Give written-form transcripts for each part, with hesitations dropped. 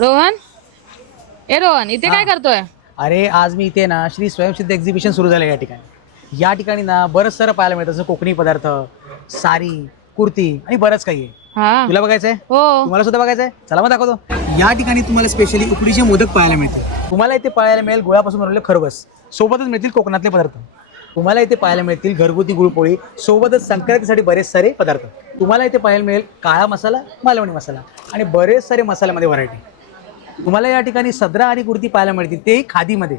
रोहन, ए रोहन, इथे काय करतोय? अरे आज मी इथे ना श्री स्वयंसिद्ध एक्झिबिशन सुरू झालं या ठिकाणी. या ठिकाणी ना बरंच सारं पाहायला मिळतं, जसं कोकणी पदार्थ, साडी, कुर्ती आणि बरंच काही आहे. हा. तुला बघायचंय? हो. तुम्हाला सुद्धा बघायचंय? चला मग दाखवतो. या ठिकाणी तुम्हाला स्पेशली उकडीचे मोदक पाहायला मिळतील. तुम्हाला इथे पाहायला मिळेल गुळापासून बनवलेले खरबस, सोबतच मिळतील कोकणातले पदार्थ. तुम्हाला इथे पाहायला मिळतील घरगुती गुळपोळी, सोबतच संक्रांतीसाठी बरेच सारे पदार्थ. तुम्हाला इथे पाहायला मिळेल काळा मसाला, मालवणी मसाला आणि बरेच सारे मसाल्यामध्ये व्हरायटी. तुम्हाला या ठिकाणी सदरा आणि कुर्ती पाहायला मिळतील, तेही खादीमध्ये.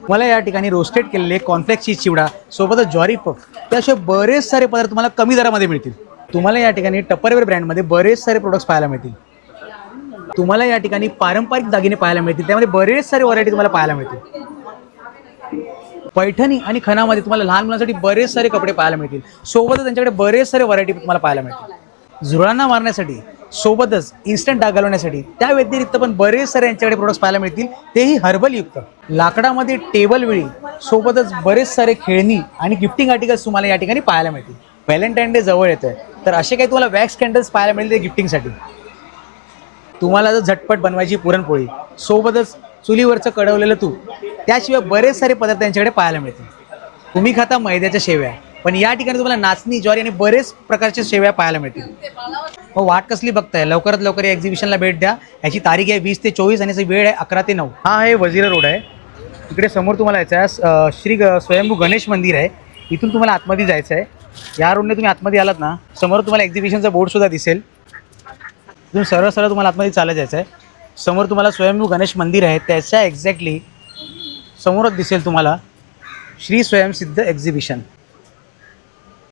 तुम्हाला या ठिकाणी रोस्टेड केलेले कॉर्नफ्लेक्सची चिवडा, सोबतच ज्वारी पफ, त्याशिवाय बरेच सारे पदार्थ तुम्हाला कमी दरामध्ये मिळतील. तुम्हाला या ठिकाणी टप्परवेअर ब्रँडमध्ये बरेच सारे प्रोडक्ट्स पाहायला मिळतील. तुम्हाला या ठिकाणी पारंपरिक दागिने पाहायला मिळतील, त्यामध्ये बरेच सारे व्हरायटी तुम्हाला पाहायला मिळतील. पैठणी आणि खणामध्ये तुम्हाला लहान मुलांसाठी बरेच सारे कपडे पाहायला मिळतील, सोबतच त्यांच्याकडे बरेच सारे व्हरायटी तुम्हाला पाहायला मिळतील. झुरळांना मारण्यासाठी, सोबतच इन्स्टंट डाग घालवण्यासाठी, त्या व्यतिरिक्त पण बरेच सारे यांच्याकडे प्रोडक्ट्स पाहायला मिळतील, तेही हर्बल युक्त. लाकडामध्ये टेबल वेळी, सोबतच बरेच सारे खेळणी आणि गिफ्टिंग आर्टिकल्स तुम्हाला या ठिकाणी पाहायला मिळतील. व्हॅलेंटाईन डे जवळ येतोय, तर असे काही तुम्हाला वॅक्स कॅन्डल्स पाहायला मिळतील ते गिफ्टिंगसाठी. तुम्हाला जर झटपट बनवायची पुरणपोळी, सोबतच चुलीवरचं कढवलेलं तूप, त्याशिवाय बरेच सारे पदार्थ यांच्याकडे पाहायला मिळतील. तुम्ही खाता मैद्याच्या शेवया, पण या ठिकाणी तुम्हाला नाचणी, ज्वारी आणि बरेच प्रकारच्या शेवया पाहायला मिळतील. मग वाट कसली बघताय? लवकरात लवकर या एक्झिबिशनला भेट द्या. याची तारीख आहे 20 ते 24 आणि वेळ आहे 11 ते 9. हा आहे वजीरा रोड आहे. इकडे समोर तुम्हाला यायचं आहे श्री स्वयंभू गणेश मंदिर आहे. इथून तुम्हाला आतमध्ये जायचं आहे. या रोडने तुम्ही आतमध्ये आलात ना, समोर तुम्हाला एक्झिबिशनचा बोर्डसुद्धा दिसेल. इथून सरळ सरळ तुम्हाला आतमध्ये चालत जायचं आहे. समोर तुम्हाला स्वयंभू गणेश मंदिर आहे, त्याच्या एक्झॅक्टली समोरच दिसेल तुम्हाला श्री स्वयंसिद्ध एक्झिबिशन.